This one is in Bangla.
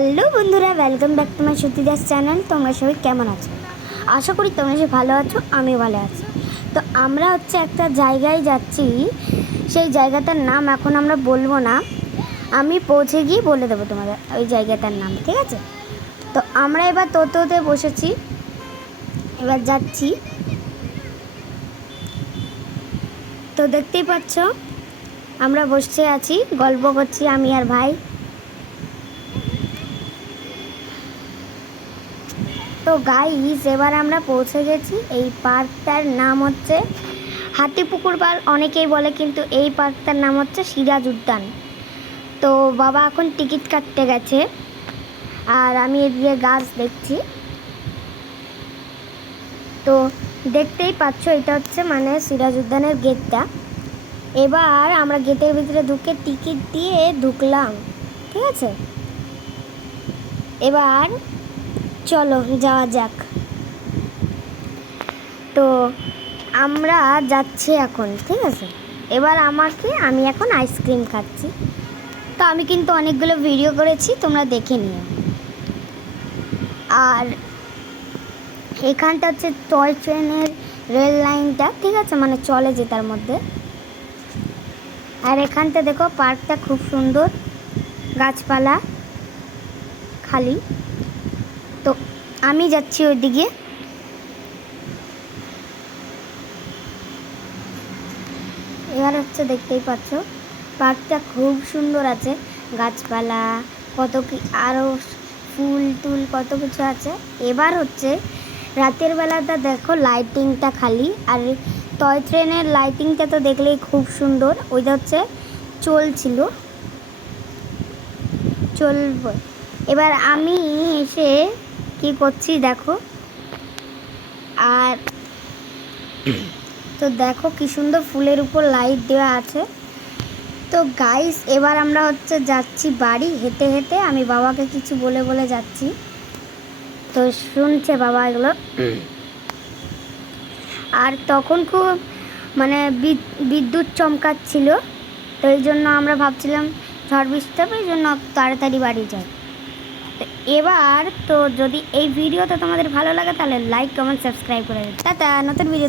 হ্যালো বন্ধুরা ওয়েলকাম ব্যাক টু মাই সত্যি দাস চ্যানেল তোমরা সবাই কেমন আছো? আশা করি তোমরা সবাই ভালো আছো আমি ভালো আছি। তো আমরা হচ্ছে একটা জায়গায় যাচ্ছি। সেই জায়গাটার নাম এখন আমরা বলব না। আমি পৌঁছে গিয়ে বলে দেবো তোমাদের ওই জায়গাটার নাম, ঠিক আছে? তো আমরা এবার তোতোতে বসেছি। এবার যাচ্ছি। তো দেখতেই পাচ্ছ, আমরা বসে আছি, গল্প করছি আমি আর ভাই। তো গাইস এবার আমরা পৌঁছে গেছি। এই পার্কটার নাম হচ্ছে হাতিপুকুর পাল। অনেকেই বলে কিন্তু এই পার্কটার নাম হচ্ছে সিরাজ উদ্যান। তো বাবা এখন টিকিট কাটতে গেছে। আর আমি এদিকে গাছ দেখছি। তো দেখতেই পাচ্ছ, এটা হচ্ছে মানে সিরাজ উদ্যানের গেটটা এবার আমরা গেটের ভিতরে ঢুকে টিকিট দিয়ে ঢুকলাম। ঠিক আছে? এবার চলো, যাওয়া যাক। তো, আমরা যাচ্ছি এখন, ঠিক আছে? এবার আমাকে, আমি এখন আইসক্রিম খাচ্ছি। তো, আমি কিন্তু অনেকগুলো ভিডিও করেছি, তোমরা দেখে নিও। আর এখানটা হচ্ছে টয় ট্রেনের রেল লাইনটা ঠিক আছে? মানে চলে যে তার মধ্যে। আর এখানটা দেখো পার্কটা খুব সুন্দর। গাছপালা, খালি। তো আমি যাচ্ছি ওইদিকে। এবার হচ্ছে দেখতেই পাচ্ছ, পার্কটা খুব সুন্দর আছে, গাছপালা, কত কি আরও ফুল টুল কত কিছু আছে। এবার হচ্ছে রাতের বেলাটা দেখো লাইটিংটা খালি, আর টয় ট্রেনের লাইটিংটা তো দেখলেই খুব সুন্দর। ওইটা হচ্ছে চলছিল চলব এবার আমি এসে কি করছি দেখো। আর তো দেখো কি সুন্দর ফুলের উপর লাইট দেওয়া আছে। তো গাইস এবার আমরা হচ্ছে যাচ্ছি বাড়ি। হেঁটে হেঁটে আমি বাবাকে কিছু বলে বলে যাচ্ছি। তো শুনছে বাবা এগুলো। আর তখন খুব মানে বিদ- বিদ্যুৎ চমকাচ্ছিল। তো এই জন্য আমরা ভাবছিলাম ঝড় বৃষ্টি হবে, এই জন্য তাড়াতাড়ি বাড়ি যাই। তো এবার তো যদি এই ভিডিওটা তোমাদের ভালো লাগে তাহলে লাইক কমেন্ট সাবস্ক্রাইব করে দেবে টাটা, নতুন ভিডিও